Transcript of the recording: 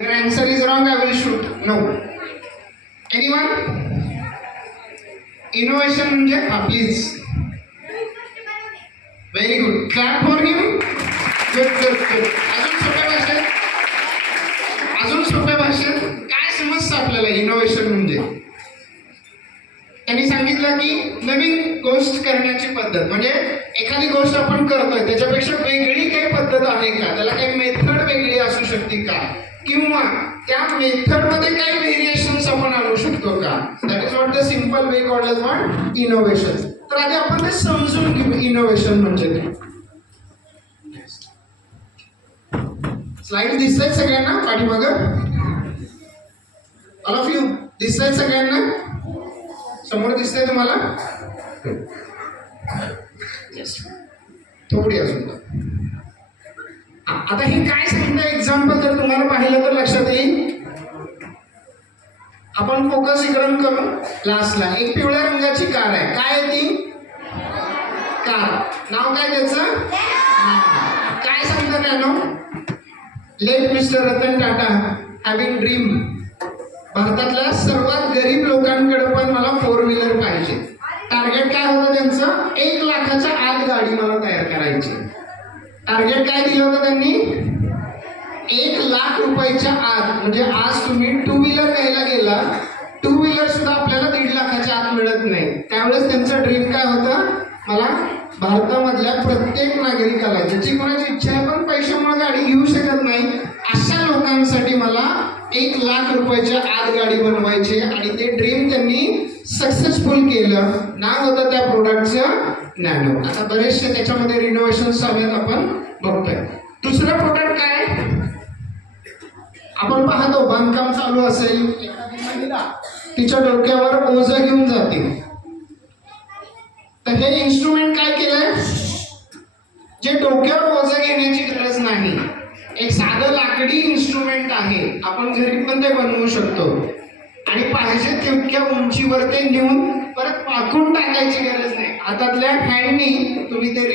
The answer is wrong. I will shoot. No. Anyone? Innovation म्हणजे please. Very good. Clap for him. Good. अजून सोप्या भाषेत काय समजतं आपल्याला इनोव्हेशन म्हणजे? त्यांनी सांगितलं की नवीन गोष्ट करण्याची पद्धत, म्हणजे एखादी गोष्ट आपण करतोय त्याच्यापेक्षा वेगळी काही पद्धत आहे का, त्याला काही मेथड वेगळी असू शकते का, किंवा त्या मेथड मध्ये काही व्हेरिएशन्स आपण आणू शकतो का. That is what the simple way called as what innovation. तर आधी आपण ते समजून घेऊ इनोव्हेशन म्हणजे काय. स्लाइड दिसतायत सगळ्यांना पाठीमागं? ऑल ऑफ यू दिसतायत सगळ्यांना? समोर दिसतंय तुम्हाला? थोडी अजून. आता हे काय सांगतं एक्झाम्पल जर तुम्हाला पाहिलं तर लक्षात येईल. आपण फोकस इकडून करू लास्टला. एक पिवळ्या रंगाची कार आहे. काय आहे ती कार? नाव काय त्याचं? काय सांगतं Nano? Let Mister Ratan Tata having dream. भारतातल्या सर्वात गरीब लोकांकडे पण मला 4 व्हीलर पाहिजे. टार्गेट काय होतं त्यांचं? 1 लाखाच्या आत गाडी मला तयार करायची. टार्गेट काय दिलं होतं त्यांनी? 1 लाख रुपयाच्या आत. म्हणजे आज तुम्ही 2 व्हीलर घ्यायला गेला, 2 व्हीलर सुद्धा आपल्याला 1.5 लाखाच्या आत मिळत नाही. त्यावेळेस त्यांचं ड्रीम काय होतं? मला भारतामधल्या प्रत्येक नागरिकाला, ज्याची कोणाची इच्छा आहे पण पैशामुळे गाडी घेऊ शकत नाही, अशा लोकांसाठी मला 1 लाख रुपयाच्या आत गाडी बनवायची. आणि ते ड्रीम त्यांनी सक्सेसफुल केलं. नाव होतं त्या प्रोडक्टचं नॅनो. आता बरेचसे त्याच्यामध्ये रिनोव्हेशन्स आलेत आपण बघतोय. दुसरं प्रोडक्ट काय? आपण पाहतो बांधकाम चालू असेल, एखादी महिला तिच्या डोक्यावर ओझं घेऊन जाते. तर हे इन्स्ट्रुमेंट काय केलंय? जे डोक्यावर ओझं घेण्याची गरज नाही, एक साधं लाकडी इन्स्ट्रुमेंट आहे. आपण घरी पण ते बनवू शकतो आणि पाहिजे तितक्या उंचीवर ते नेऊन परत पाकून टाकायची गरज नाही. हातातल्या हँडनी तुम्ही ते